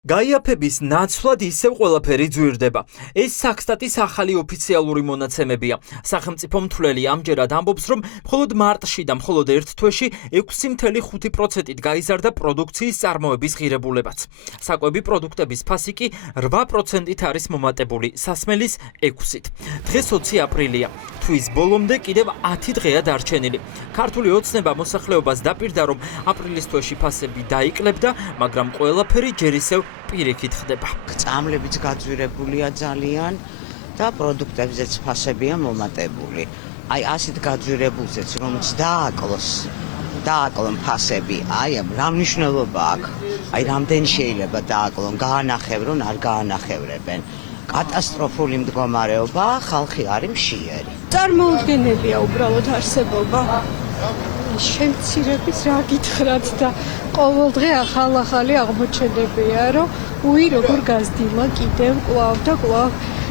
გაიაფების ნაცვლად ისევ ყველაფერი ძვირდება. ეს საქსტატის ახალი ოფიციალური მონაცემებია. სახელმწიფო მთვლელი ამჯერად ამბობს, რომ მხოლოდ მარტში და მხოლოდ ერთ თვეში 6.5%-ით გაიზარდა პროდუქციის წარმოების ღირებულებაც. საკვები პროდუქტების ფასი კი 8%-ით არის მომატებული, სასმელის 6-ით. დღეს 20 აპრილია. თვის ბოლომდე კიდევ 10 დღეა დარჩენილი. ქართული ოცნება მოსახლეობას დაპირდა, რომ აპრილის თვეში ფასები დაიკლებდა, მაგრამ ყველაფერი ჯერ ისევ პირიქით ხდება. წამლებიც გაძვირებულია ძალიან და პროდუქტებზეც ფასებია მომატებული. აი ასეთ გაძვირებულზეც რომელიც დააკლონ ფასები, აი რა მნიშვნელობა აქვს? აი რამდენი შეიძლება დააკლონ, გაანახევრონ, არ გაანახევრებენ. კატასტროფული მდგომარეობა, ხალხი არის მშიერი. წარმოუდგენელია უბრალოდ არსებობა. შემცირების რა გითხრათ და ყოველდღე ახალი აღმოჩენებია, რომ როგორ გაზრდილა კიდევ კვლავ და კვლავ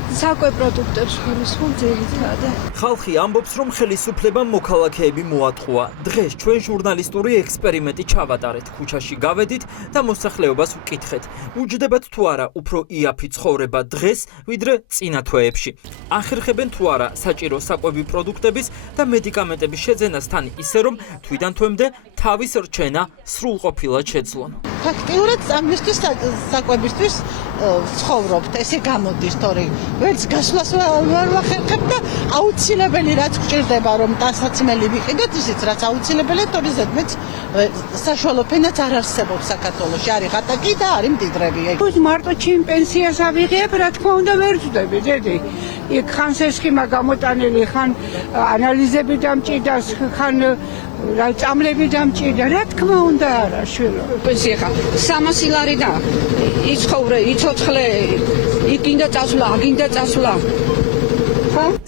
საკვებ პროდუქტებს გულისხმობ ძირითადად. ხალხი ამბობს, რომ ხელისუფლებამ მოქალაქეები მოატყუა. დღეს ჩვენ ჟურნალისტური ექსპერიმენტი ჩავატარეთ, ქუჩაში გავედით და მოსახლეობას ვკითხეთ. უჯდებათ თუ არა უფრო იაფი ცხოვრება დღეს, ვიდრე წინა თვეებში. ახერხებენ თუ არა საჭირო საკვები პროდუქტების და მედიკამენტების შეძენას თან ისე, რომ თვიდან თვემდე თავის რჩენა სრულყოფილად შეძლონ. ფაქტიურად წამისთვის საკვებისთვის ცხოვრობთ, ესე გამოდის, თორე ვერც გასვლას ვერ ვახერხებ და აუცილებელი რაც გჭირდება რომ დასაცმელი ვიყიდოთ, ისიც რაც აუცილებელია, თორე ზედმეტ საშუალო ფენაც არ არსებობს საქართველოში, არის ღატაკი და არის მდიდრები. მარტო ჩემ პენსიას ავიღებ, რა თქმა უნდა ვერ ვძდები, დედი. იქ ხან სესხიმა გამოტანილი, ხან ანალიზები დამჭირდა, ხან რა წამლები დამჭირდა, რა თქმა უნდა არა, შვილო. პენსია ხა 300 ლარი და იცხოვრე, იცოცხლე, იქინდა წასვლა, აგინდა წასვლა.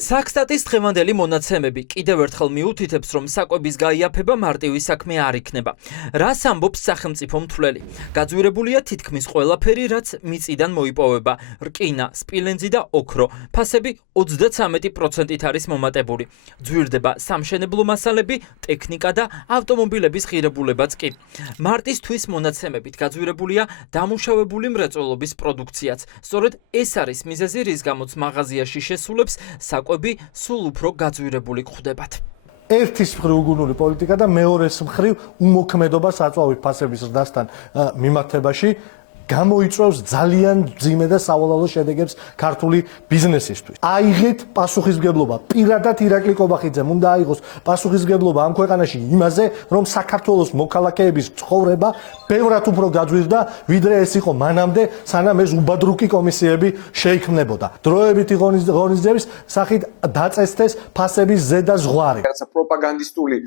საქსტატის დღევანდელი მონაცემები კიდევ ერთხელ მიუთითებს, რომ საკვების გაიაფება მარტივი საქმე არ იქნება. რას ამბობს სახელმწიფო მთვლელი? გაძვირებულია თითქმის ყველაფერი, რაც მიწიდან მოიპოვება: რკინა, სპილენძი და ოქრო. ფასები 33%-ით არის მომატებული. ძვირდება სამშენებლო მასალები, ტექნიკა და ავტომობილების ღირებულებაც კი. მარტის თვის მონაცემებით გაძვირებულია დამუშავებული მრეწველობის პროდუქციაც. სწორედ ეს არის მიზეზი, რის გამოც მაღაზიაში შესულებს საკვები სულ უფრო გაძვირებული გვხვდებათ. ერთის მხრივ უგუნური პოლიტიკა და მეორეს მხრივ უმოქმედობა საწვავი ფასების ზრდასთან მიმართებაში გამოიწვევს ძალიან მძიმე და სავალალო შედეგებს ქართული ბიზნესისთვის. აიღეთ პასუხისმგებლობა. პირადად ირაკლი კობახიძემ უნდა აიღოს პასუხისმგებლობა ამ ქვეყანაში იმაზე, რომ საქართველოს მოქალაქეების ცხოვრება ბევრად უფრო გაძვირდა, ვიდრე ეს იყო მანამდე, სანამ ეს უბადრუკი კომისიები შეიქმნებოდა. დროებითი ღონისძიების სახით დაწესდეს ფასების ზედა ზღვარი. რაცა პროპაგანდისტული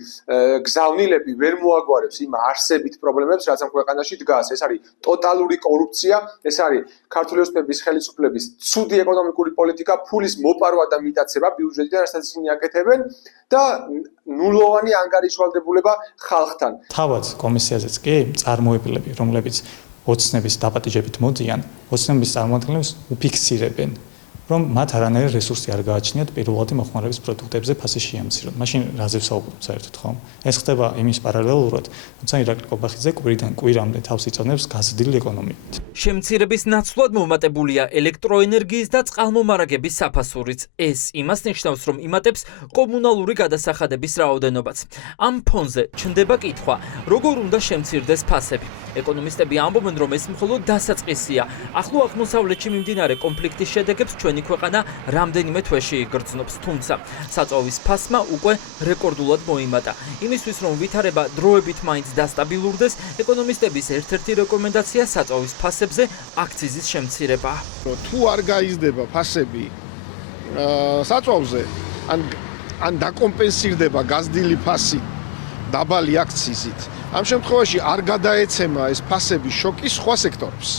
გზავნილები ვერ მოაგვარებს იმ არსებით პრობლემებს, რაც ამ ქვეყანაში დგას. ეს არის ტოტალური კორუფცია, ეს არის ქართული ოცნების ხელისუფლების ცუდი ეკონომიკური პოლიტიკა, ფულის მოპარვა და მიტაცება ბიუჯეტიდან, რასაც ისინი აკეთებენ და ნულოვანი ანგარიშვალდებულება ხალხთან. თავად კომისიაზეც კი წარმოებლები, რომლებიც ოცნების დაპატიჟებით მოდიან, ოცნების წარმოადგენლებს უფიქსირებენ, რომ მათ არანაირი რესურსი არ გააჩნიათ პირველადი მოხმარების პროდუქტებზე ფასი შეამცირონ. მაშინ რაზე ვსაუბრობთ საერთოდ ხომ? ეს ხდება იმის პარალელურად, თუმცა ირაკლი კობახიძე კვირიდან კვირამდე თავს იწონებს გაზრდილი ეკონომიკით. შემცირების ნაცვლად მომატებულია ელექტროენერგიის და წყალმომარაგების საფასურიც. ეს იმას ნიშნავს, რომ იმატებს კომუნალური გადასახადების რაოდენობაც. ამ ფონზე ჩნდება კითხვა, როგორ უნდა შემცირდეს ფასები. ეკონომისტები ამბობენ, რომ ეს მხოლოდ დასაწყისია. ახლო აღმოსავლეთში მიმდინარე კონფლიქტის შედეგებს ჩვენი ქვეყანა რამდენიმე თვეში იგრძნობს, თუმცა საწვავის ფასმა უკვე რეკორდულად მოიმატა. იმისთვის, რომ ვითარება დროებით მაინც დასტაბილურდეს, ეკონომისტების ერთ-ერთი რეკომენდაცია საწვავის ფასებზე აქციზის შემცირებაა. თუ არ გაიზრდება ფასები საწვავზე, ან დაკომპენსირდება გაზრდილი ფასი დაბალი აქციზით, ამ შემთხვევაში არ გადაეცემა ეს ფასები შოკი სხვა სექტორებს.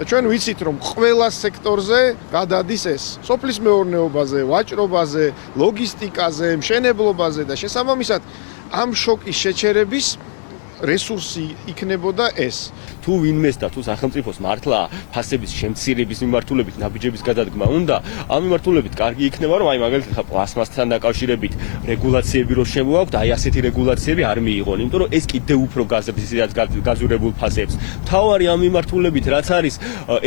და ჩვენ ვიცით, რომ ყველა სექტორზე გადადის ეს. სოფლის მეურნეობაზე, ვაჭრობაზე, ლოგისტიკაზე, მშენებლობაზე და შესაბამისად ამ შოკის შეჩერების რესურსი იქნებოდა ეს. თუ ვინმეს და თუ სახელმწიფოს მართლა ფასების შემცირების მიმართულებით ნაბიჯების გადადგმა უნდა, ამ მიმართულებით კარგი იქნება, რომ აი მაგალითად ხა პლასმასთან დაკავშირებით რეგულაციები რო შემოაქვთ, აი ასეთი რეგულაციები არ მიიღონ, იმიტომ რომ ეს კიდევ უფრო გაზურებულ ფასებს. მთავარი ამ მიმართულებით რაც არის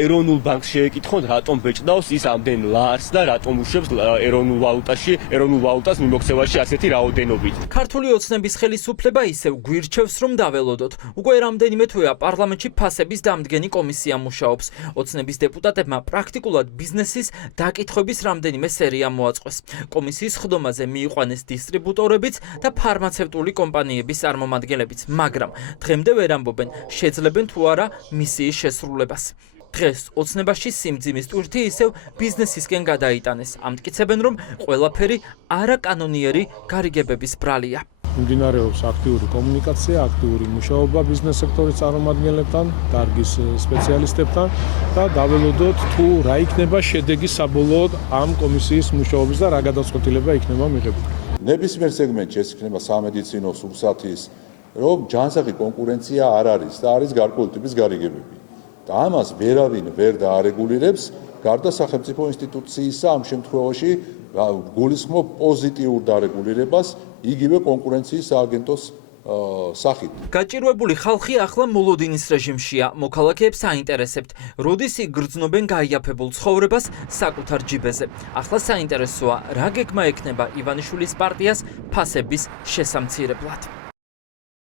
ეროვნულ ბანკს შეეკითხოთ, რატომ ბეჭდავს ის ამდენ ლარს და რატომ უშვებს ეროვნულ ვალუტას მიმოქცევაში ასეთი რაოდენობით. ქართული ოცნების ხელისუფლება ისევ გვირჩევს, რომ დაველოდოთ. უკვე რამდენიმე თვეა პარლამენტში ფასების დამდგენი კომისია მუშაობს. ოცნების დეპუტატებმა პრაქტიკულად ბიზნესის დაკითხვების რამდენიმე სერია მოაწყვეს. კომისიის ხდომაზე მიიყვანეს დისტრიბუტორებიც და ფარმაცევტული კომპანიების წარმომადგენლებიც, მაგრამ დღემდე ვერ ამბობენ, შეძლებენ თუ არა მისიის შესრულებას. დღეს ოცნებაში სიმძიმის ტვირთი ისევ ბიზნესისკენ გადაიტანეს. ამტკიცებენ, რომ ყველაფერი არაკანონიერი გარიგებების ბრალია. მიმდინარეობს აქტიური კომუნიკაცია, აქტიური მუშაობა ბიზნეს სექტორის წარმომადგენლებთან, დარგის სპეციალისტებთან და დაველოდოთ თუ რა იქნება შედეგი საბოლოოდ ამ კომისიის მუშაობის და რა გადაწყვეტილება იქნება მიღებული. ნებისმიერ სეგმენტში ეს იქნება სამედიცინო სურსათის, რომ ჯანსაღი კონკურენცია არ არის და არის გარკვეული ტიპის გარიგებები. და ამას ვერავინ ვერ დაარეგულირებს, გარდა სახელმწიფო ინსტიტუციისა ამ შემთხვევაში გულისხმობ პოზიტიურ დარეგულირებას იგივე კონკურენციის სააგენტოს სახით. გაჭირვებული ხალხი ახლა მოლოდინის რეჟიმშია. მოქალაქეებს აინტერესებთ, როდის იგრძნობენ გაიაფებულ ცხოვრებას საკუთარ ჯიბეზე. ახლა საინტერესოა, რა გეგმა ექნება ივანიშვილის პარტიას ფასების შესამცირებლად.